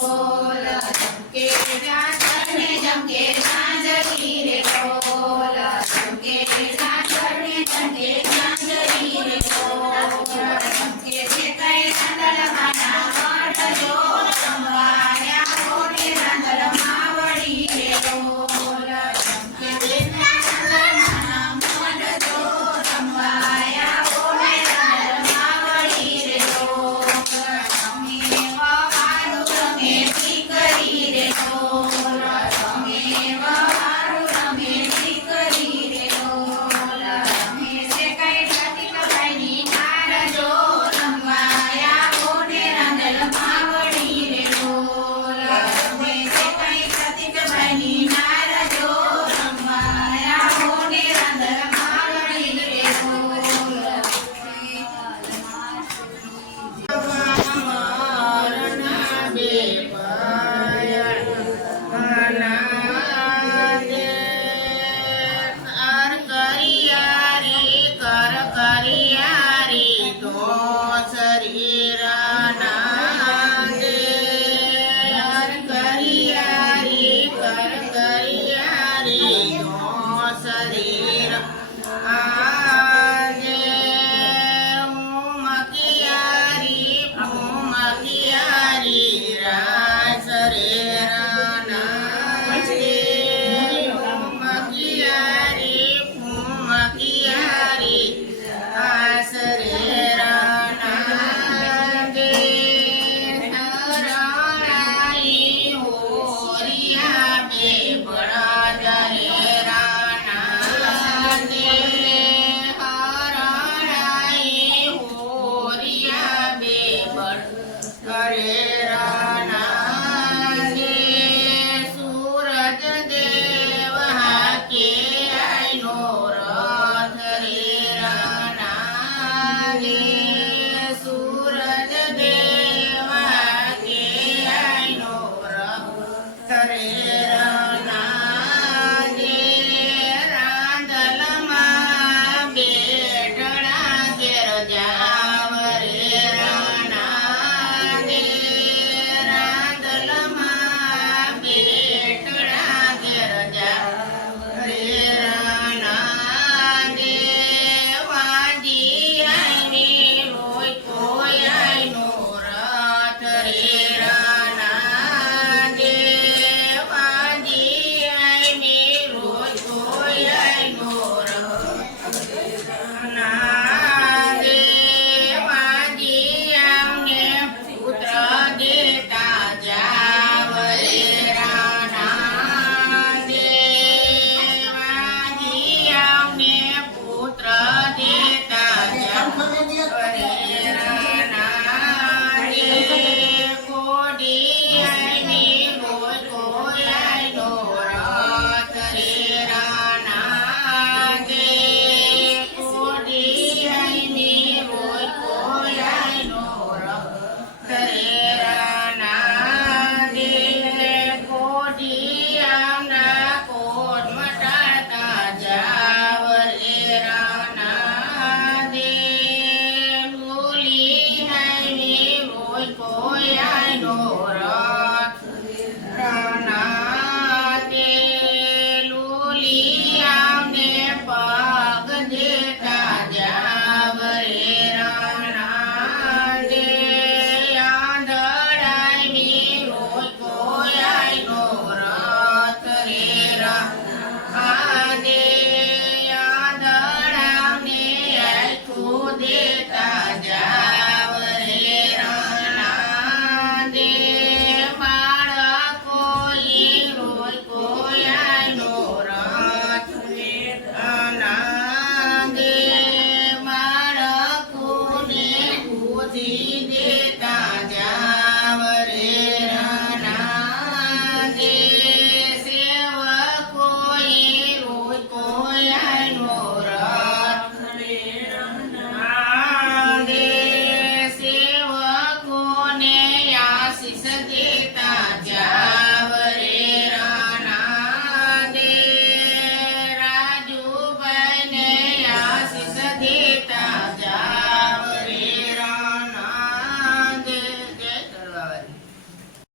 રે કોલ કે